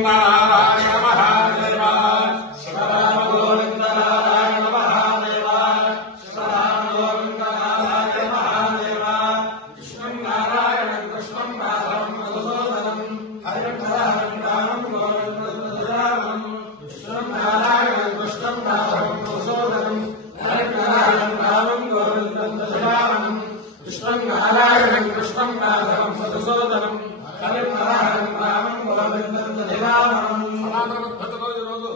నారాయణ మహాదేవ శివరామ గోవింద నారాయణ మహాదేవ శివరామ గోవింద నారాయణ మహాదేవ కృష్ణం నారాయణం కృష్ణం రాధం మధుసూదనం హరిం హరం రామం గోవిందం కృష్ణం నారాయణం కృష్ణం రాధం మధుసూదనం హరిం హరం రామం గోవిందం కృష్ణం నారాయణం కృష్ణం రాధం మధుసూదనం హరిం హరం రామం గోవిందం సనాతన పద్ధతిలో ఈరోజు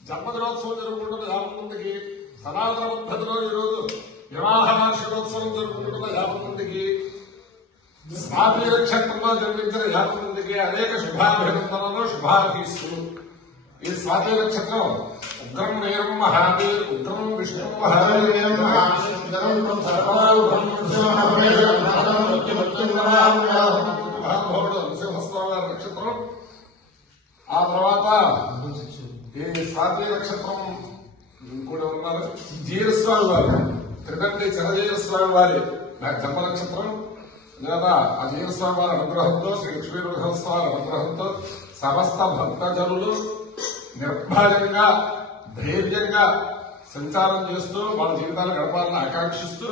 జన్మదినోత్సవం జరుపుకుంటున్న 50 మందికి, సనాతన పద్ధతిలో ఈరోజు వివాహ వార్షికోత్సవం జరుపుకుంటున్న 50 మందికి, స్వాతి నక్షత్రంలో జన్మించిన 50 మందికి అనేక శుభాభినందనలు, శుభాశీస్సులు. ఈ స్వాతి నక్షత్రం ఉగ్రం వీరం మహావీర్ ఉగ్రం విష్ణు మహావీరం మహాభావుడు నరసింహస్వామి గారి నక్షత్రం. ఆ తర్వాత ఈ స్వాతి నక్షత్రం కూడా ఉన్నారు జీరస్వామి వారు, త్రికంటి చిరజీరస్వామి వారి జన్మ నక్షత్రం. లేదా ఆ జీరస్వామి వారి అనుగ్రహంతో, శ్రీ లక్ష్మీ నరసింహస్వామి అనుగ్రహంతో సమస్త భక్తజనులు నిర్భయంగా ధైర్యంగా సంచారం చేస్తూ వాళ్ళ జీవితాలు గడపాలని ఆకాంక్షిస్తూ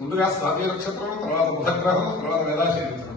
ముందుగా స్వాతి నక్షత్రం, తర్వాత బుధగ్రహం, తర్వాత వేదాశి నక్షత్రం.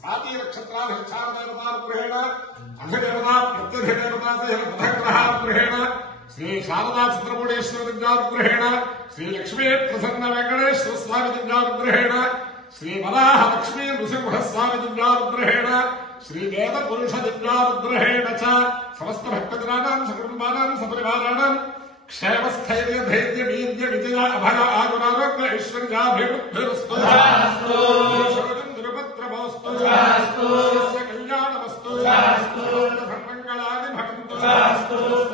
स्वाति नक्षत्राधिष्ठानदेवतानुग्रहेण अधिदेवता प्रत्यधिदेवता सह पथग्रहानुग्रहेण श्री शारदा चंद्रमौळेश्वर दिव्यानुग्रहेण श्री लक्ष्मी प्रसन्न वेंकटेश्वर स्वामी दिव्यानुग्रहेण श्री वराह लक्ष्मी नृसिंह स्वामी दिव्यानुग्रहेण श्री वेद पुरुष दिव्यानुग्रहेण च समस्त भक्तजनानां सकुटुम्बानां सपरिवाराणां क्षेमस्थैर्य धैर्य वीर्य विजय अभय आगुरारोग्य ऐश्वर्याभिवृद्धिरस्तु द्रुपत्रमस्तु कल्याणमस्तु धर्मङ्गलानि भवन्तु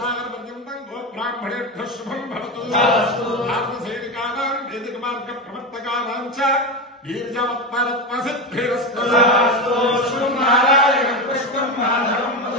सागरपर्यन्तं गोब्राह्मणेभ्यः शुभं भवतु धर्मसैनिकानां वैदिकमार्गप्रवर्तकानां च वीर्यवत्परत्वसिद्धिरस्तु नारायणं कृष्णं माधवं